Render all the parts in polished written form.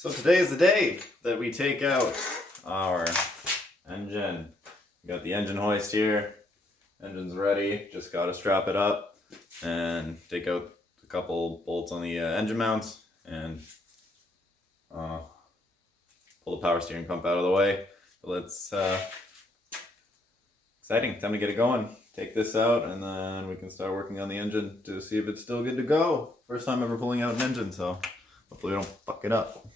So today is the day that we take out our engine. We got the engine hoist here. Engine's ready. Just got to strap it up and take out a couple bolts on the engine mounts and pull the power steering pump out of the way. Let's exciting. Time to get it going. Take this out and then we can start working on the engine to see if it's still good to go. First time ever pulling out an engine, so hopefully we don't fuck it up.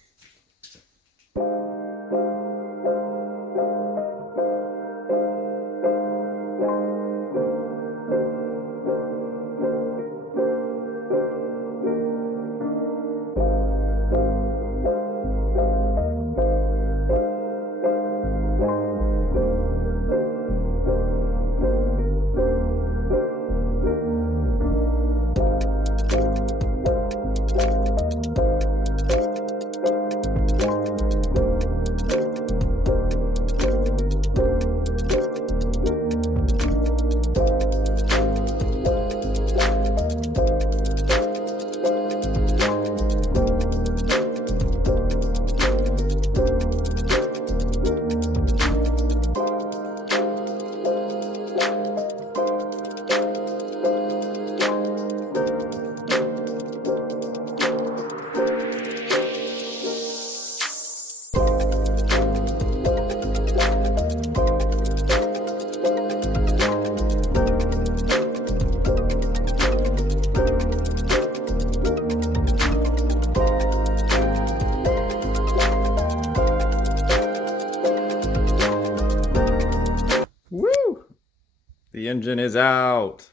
The engine is out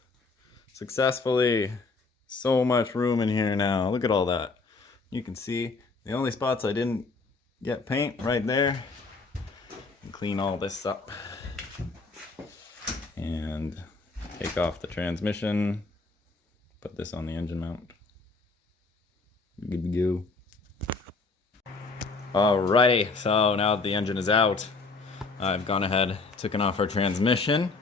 successfully. So much room in here now. Look at all that. You can see the only spots I didn't get paint right there. And clean all this up and take off the transmission. Put this on the engine mount. Good to go. Alrighty, so now that the engine is out, I've gone ahead, taken off our transmission.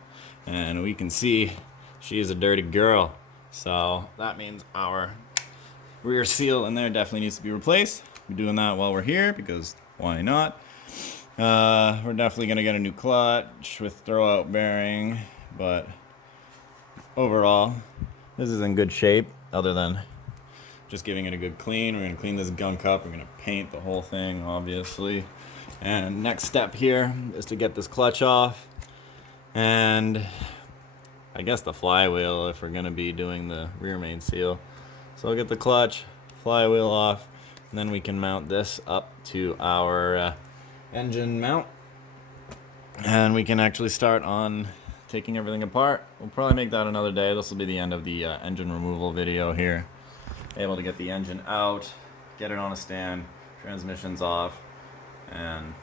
And we can see she is a dirty girl. So that means our rear seal in there definitely needs to be replaced. We're doing that while we're here because why not? We're definitely gonna get a new clutch with throwout bearing, but overall, this is in good shape other than just giving it a good clean. We're gonna clean this gunk up. We're gonna paint the whole thing, obviously. And next step here is to get this clutch off. And I guess the flywheel if we're gonna be doing the rear main seal. So I'll get the clutch, flywheel off, and then we can mount this up to our engine mount. And we can actually start on taking everything apart. We'll probably make that another day. This will be the end of the engine removal video here. Able to get the engine out, get it on a stand, transmission's off, and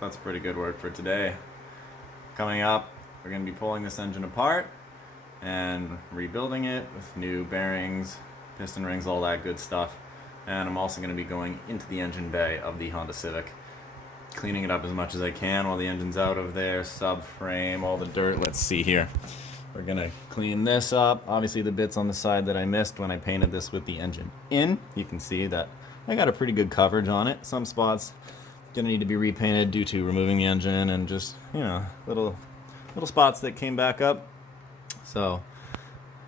that's pretty good work for today. Coming up, we're going to be pulling this engine apart and rebuilding it with new bearings, piston rings, all that good stuff. And I'm also going to be going into the engine bay of the Honda Civic, cleaning it up as much as I can while the engine's out of there, subframe, all the dirt. Let's see here. We're going to clean this up. Obviously the bits on the side that I missed when I painted this with the engine in, you can see that I got a pretty good coverage on it. Some spots gonna need to be repainted due to removing the engine and just, you know, little spots that came back up. So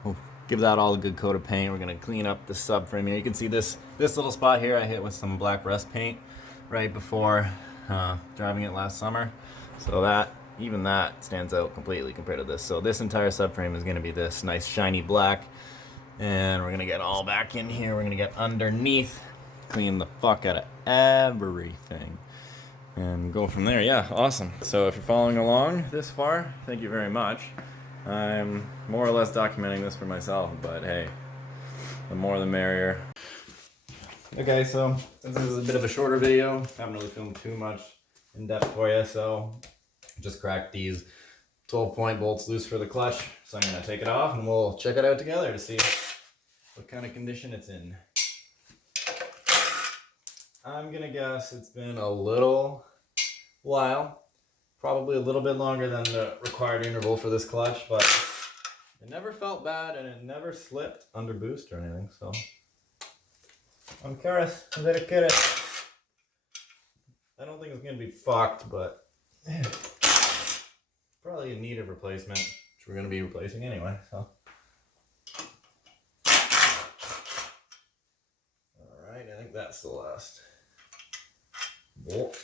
we'll give that all a good coat of paint. We're gonna clean up the subframe here. You can see this little spot here I hit with some black rust paint right before driving it last summer. So even that stands out completely compared to this. So this entire subframe is gonna be this nice shiny black, and we're gonna get all back in here. We're gonna get underneath, clean the fuck out of everything, and go from there. Yeah, awesome. So if you're following along this far, thank you very much. I'm more or less documenting this for myself, but hey, the more the merrier. Okay, so since this is a bit of a shorter video, I haven't really filmed too much in depth for you, so just cracked these 12-point bolts loose for the clutch. So I'm gonna take it off and we'll check it out together to see what kind of condition it's in. I'm gonna guess it's been a little while, probably a little bit longer than the required interval for this clutch, but it never felt bad and it never slipped under boost or anything, so I'm curious. I'm very curious. I don't think it's gonna be fucked, but probably in need of replacement, which we're gonna be replacing anyway, so. Alright, I think that's the last bolt.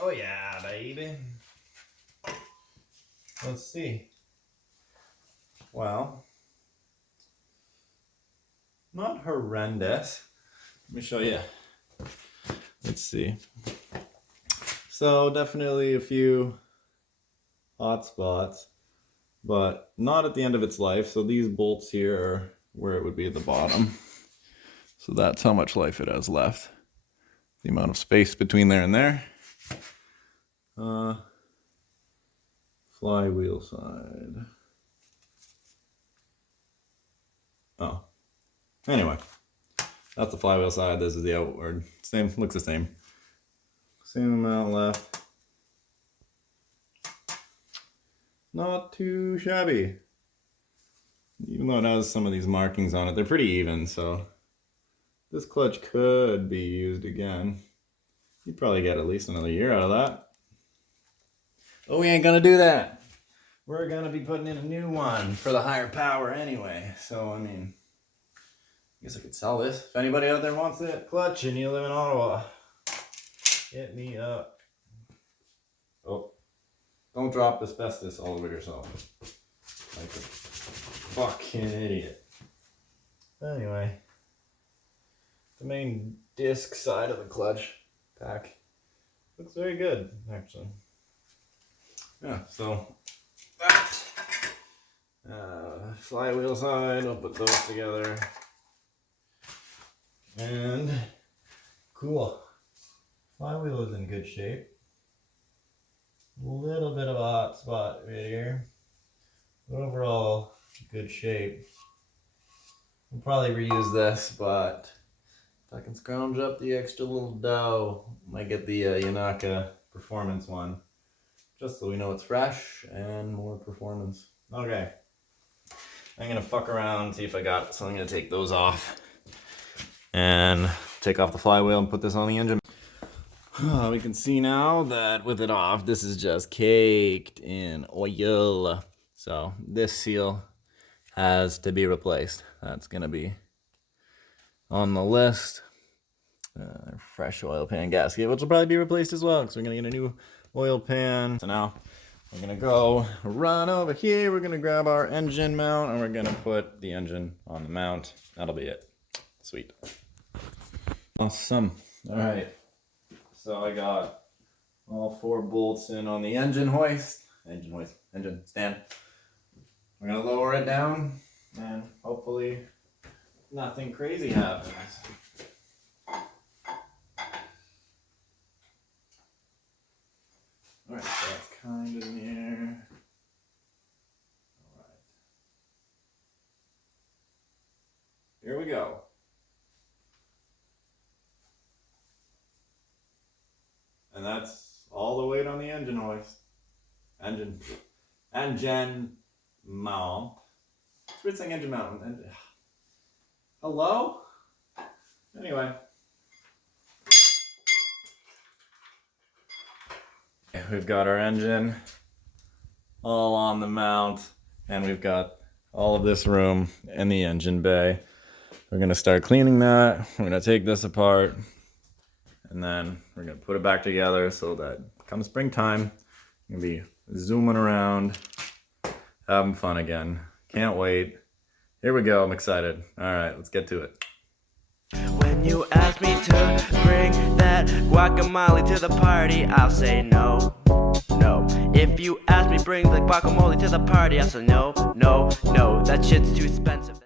Oh yeah, baby. Let's see. Well, not horrendous. Let me show you. Let's see. So definitely a few hot spots, but not at the end of its life. So these bolts here are where it would be at the bottom. So that's how much life it has left. The amount of space between there and there. Flywheel side. Oh. Anyway. That's the flywheel side. This is the outward. Same, looks the same. Same amount left. Not too shabby. Even though it has some of these markings on it, they're pretty even, so this clutch could be used again. You'd probably get at least another year out of that. But we ain't gonna do that. We're gonna be putting in a new one for the higher power anyway. So, I mean, I guess I could sell this. If anybody out there wants that clutch and you live in Ottawa, hit me up. Oh, don't drop asbestos all over yourself. Like a fucking idiot. Anyway, the main disc side of the clutch pack looks very good, actually. Yeah, so that flywheel side, I'll put those together. And cool. Flywheel is in good shape. A little bit of a hot spot right here, but overall good shape. We'll probably reuse this, but if I can scrounge up the extra little dough, might get the Yanaka Performance one, just so we know it's fresh and more performance. Okay, I'm gonna fuck around, see if I got it, so I'm gonna take those off and take off the flywheel and put this on the engine. We can see now that with it off, this is just caked in oil. So this seal has to be replaced. That's gonna be on the list. Fresh oil pan gasket, which will probably be replaced as well, because we're gonna get a new oil pan. So now we're gonna go run over here. We're gonna grab our engine mount and we're gonna put the engine on the mount. That'll be it. Sweet. Awesome. All right. So I got all 4 bolts in on the engine stand. We're gonna lower it down and hopefully nothing crazy happens. Alright, so that's kind of in the air. Alright. Here we go. And that's all the weight on the engine hoist. Engine mount. It's weird saying engine mount. Hello? Anyway. We've got our engine all on the mount, and we've got all of this room in the engine bay. We're gonna start cleaning that. We're gonna take this apart, and then we're gonna put it back together so that come springtime, we're gonna be zooming around, having fun again. Can't wait. Here we go, I'm excited. All right, let's get to it. When you ask me to bring that guacamole to the party, I'll say no, no. If you ask me bring the guacamole to the party, I'll say no, no, no. That shit's too expensive.